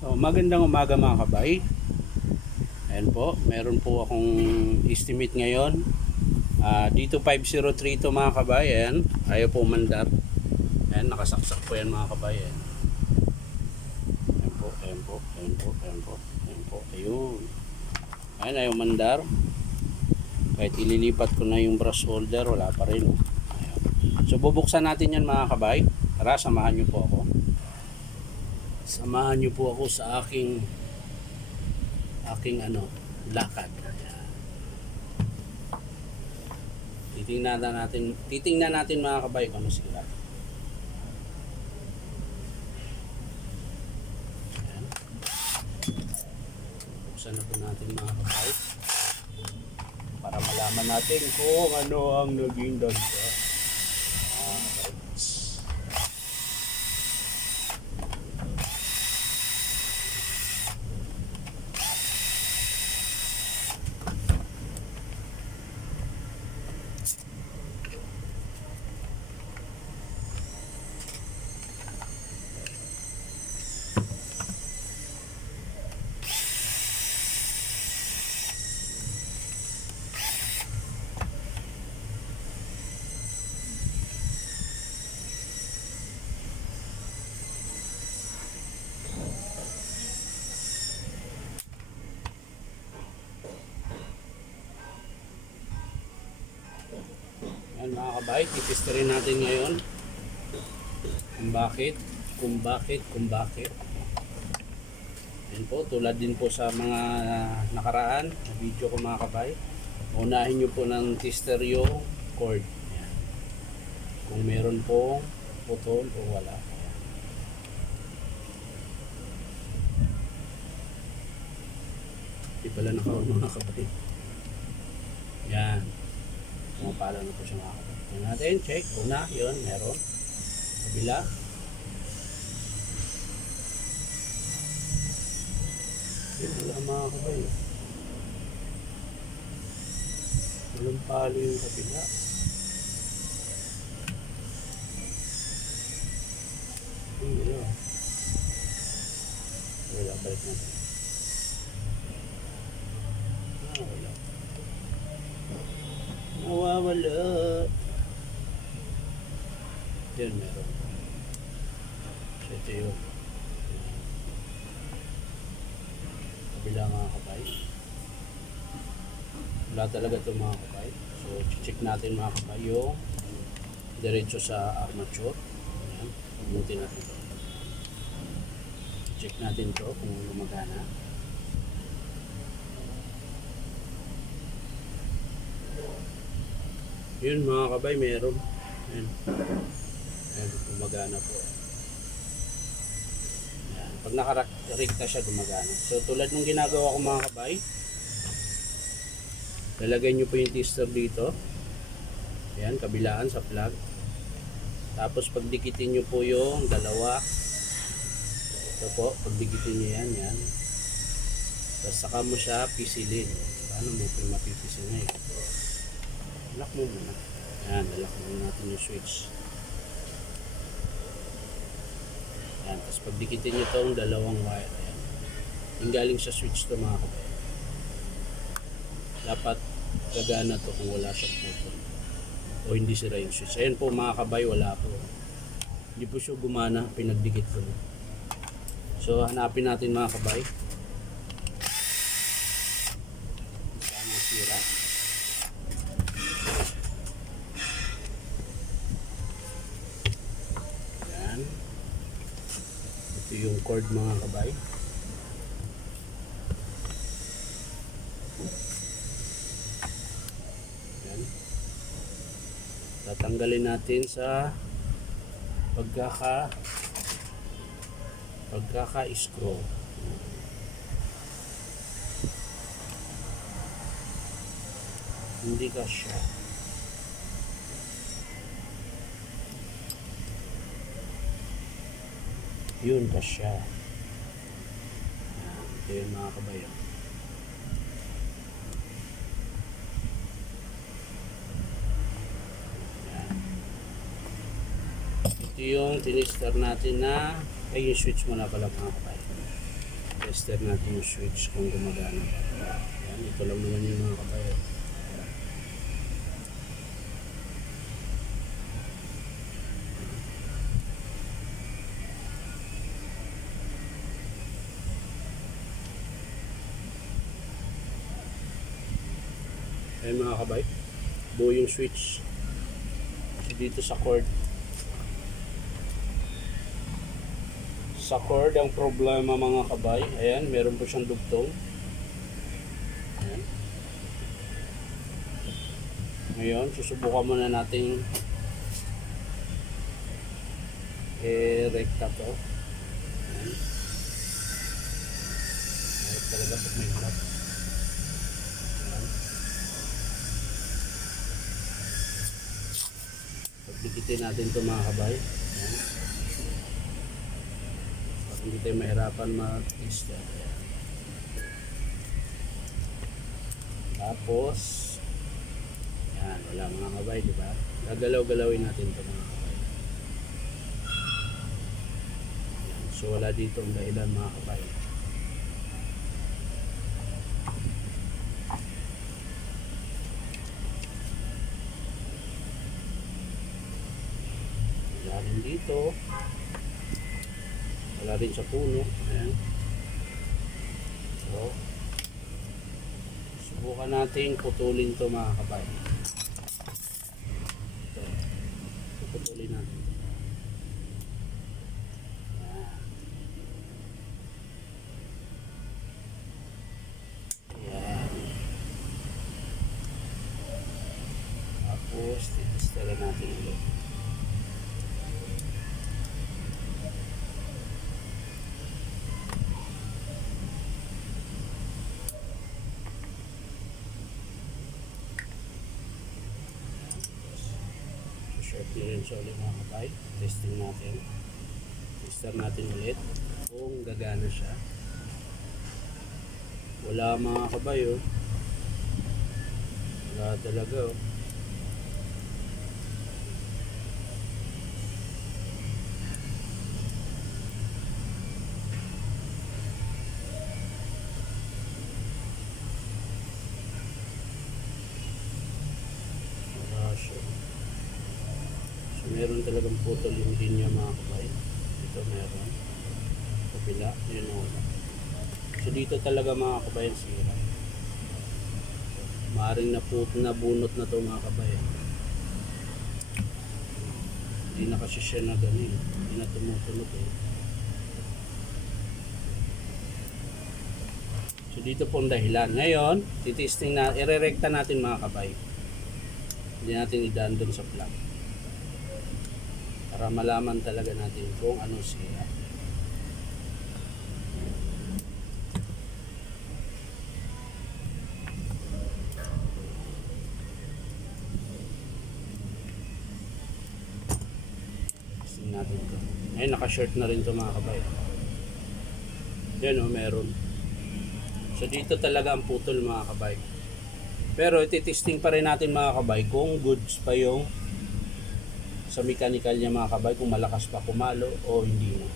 So, magandang umaga mga kabay. Ayan po, meron po akong estimate ngayon. Dito 503 to mga kabay. Ayan, ayaw po mandar. Ayan, nakasaksak po yan mga kabay. Ayan. Ayan po, ayan po, ayan po, ayan po, ayan po, ayun. Ayan, ayaw mandar. Kahit ililipat ko na yung brush holder, wala pa rin. Ayan. So, bubuksan natin yan mga kabay. Tara, samahan nyo po ako. Samahan niyo po ako sa aking lakad. Ayan. Titingnan natin mga kabay kung ano sila. Ayan. Buksan na po natin mga kabay para malaman natin kung ano ang naging dagsa. Ayan mga kabay, titisterin natin ngayon kung bakit. Ayan po, tulad din po sa mga nakaraan na video ko mga kabay, unahin nyo po ng tester yung cord. Ayan. Kung meron pong putol o wala. Ayan. Di pala nakaroon mga kabay. Yan. Pumapala na po siya mga kabay. Tingnan natin, check. Una, yun, meron. Kabila. Yun, wala mga kabay. Walang palo yung kabila. Yun. Wala, balik natin. Wala. Nawawala. Yan, meron. So, ito yun. Kabila mga kabay. Wala talaga ito mga kabay. So, check natin mga kabay yung diretso sa armature. Ayan. Pamutin natin ito. Check natin ito kung gumagana. Yun mga kabay, meron. Ayan. Ayan, gumagana po. Ayan. Pag nakarekta siya, gumagana. So tulad nung ginagawa ko mga kabay, lalagay nyo po yung tester dito. Ayan, kabilaan sa plug. Tapos pagdikitin nyo po yung dalawa. Ito po, pagdikitin nyo yan. Tapos saka mo siya pisilin. Paano mo po yung mapipisil na yun? Lock mo muna. Ayan, lalak muna natin yung switch. Ayan, tapos pagdikitin nyo itong dalawang wire. Ayan. Yung galing sa switch to mga kabay. Dapat gagana to kung wala siyang putol. O hindi sira yung switch. Ayan po mga kabay, wala po. Hindi po siya gumana, pinagdikit ko na. So hanapin natin mga kabay. Saan ang sira? Ito yung cord mga kabay. Yan. Tatanggalin natin sa pagkaka-screw. Hindi ka siya. Yun ka siya. Ito yun mga kabayan. Ito yung tinister natin na ay yung switch mo na pala mga kapay. Tester natin yung switch kung gumagana ba. Yan, ito lang naman yung mga kabayan. Ayan mga kabay, buo yung switch. So dito sa cord, ang problema mga kabay, ayan, meron po siyang dugtong. Ayan. Ngayon, susubukan muna natin rekta to. Ayan. Mahirap talaga pag may harap. Ayan. Pagdikitin natin ito mga kabay. Ayan. Hindi tayo mahirapan mag-test yan. Tapos yan, wala mga kabay, di ba? Gagalaw-galawin natin ito mga kabay. Yan. So wala dito ang dahilan mga kabay. Wala rin dito. Wala rin sa puno. Ayan. So, subukan natin putulin to mga kabay. Ito. Putulin natin. Ayan. Ayan. Tapos, titestera natin ulit. Short nyo rin siya ulit mga kabay. Testing natin. Tester natin ulit kung gagana siya. Wala mga kabay oh. Wala talaga oh. Wala siya. So, meron talagang putol yung linya mga kabay. Dito meron. Kabila, yun wala. So dito talaga mga kabay ang sira. Maaring nabunot na to mga kabay. Hindi na kasi siya na ganun. Hindi na tumutunog eh. So dito po ang dahilan. Ngayon, titesting na, irerekta natin mga kabay. Hindi natin idaan doon sa plug. Para malaman talaga natin kung anong sira. Testing natin ito. Ngayon naka-short na rin ito mga kabay. Yan o, meron. So dito talaga ang putol mga kabay. Pero ititesting pa rin natin mga kabay kung goods pa yung sa mechanical niya mga kabay, kung malakas pa kumalo o hindi na.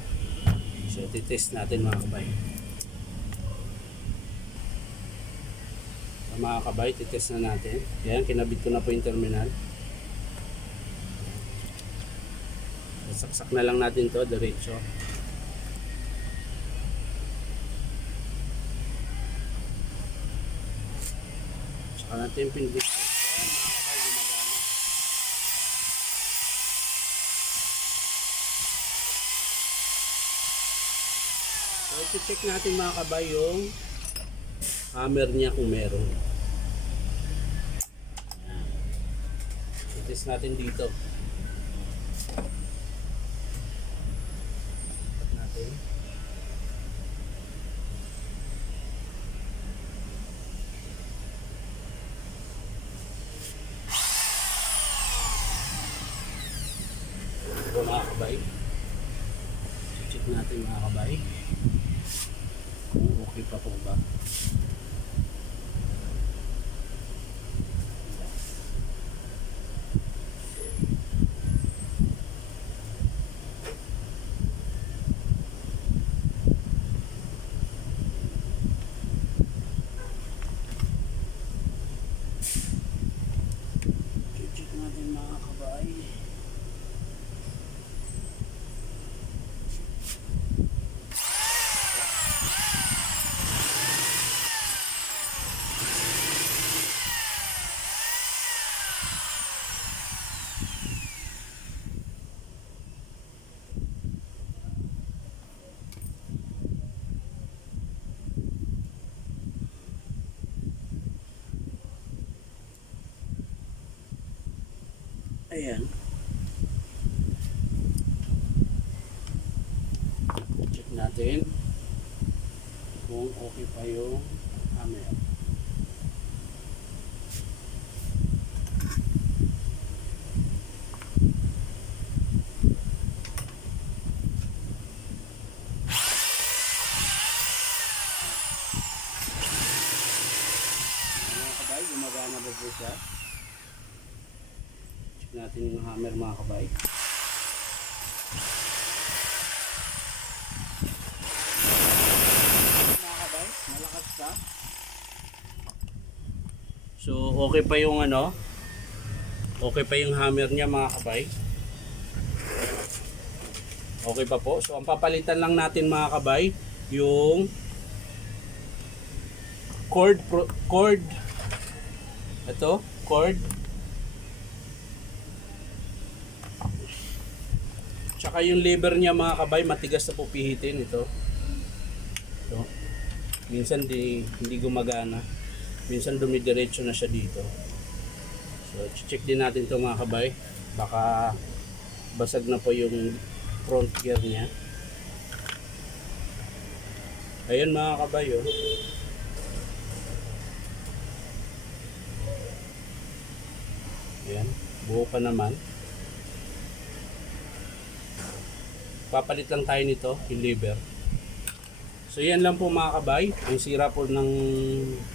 So ititest natin mga kabay. So, mga kabay, titest na natin. Yan, kinabit ko na po yung terminal. Saksak na lang natin to diretso. Saka natin pinbit. So, iti-check natin mga kabay yung hammer niya kung meron. I-test natin dito. Ipat natin. Ito mga kabay. I-check natin mga kabay. Kung okay pa po ba. Ayan. Check natin kung okay pa yung hammer. Mga kabay, gumagana ba po siya? Check natin yung hammer mga kabay. Mga kabay, malakas pa. So okay pa yung ano, okay pa yung hammer niya mga kabay. Okay pa po. So ang papalitan lang natin mga kabay yung cord ito, cord tsaka yung lever niya mga kabay, matigas na po pihitin ito. Minsan hindi gumagana, minsan dumidiretso na siya dito. So check din natin to mga kabay, baka basag na po yung front gear niya. Ayun mga kabay, oh. Ayan, buo pa naman. Papalit lang tayo nito, yung lever. So yan lang po mga kabay. Ang sira po ng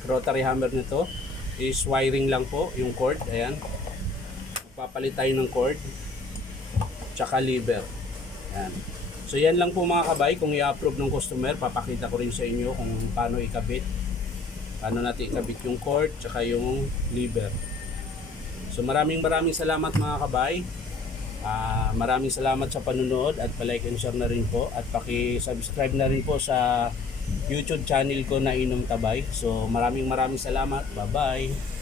rotary hammer nito is wiring lang po, yung cord. Ayan, papalit tayo ng cord tsaka lever. Ayan. So yan lang po mga kabay. Kung i-approve ng customer, papakita ko rin sa inyo kung paano ikabit, paano natin ikabit yung cord tsaka yung lever. So maraming salamat mga kabay. Maraming salamat sa panunood at palike and share na rin po at paki-subscribe na rin po sa YouTube channel ko na Inom Tabay. So maraming salamat. Bye bye.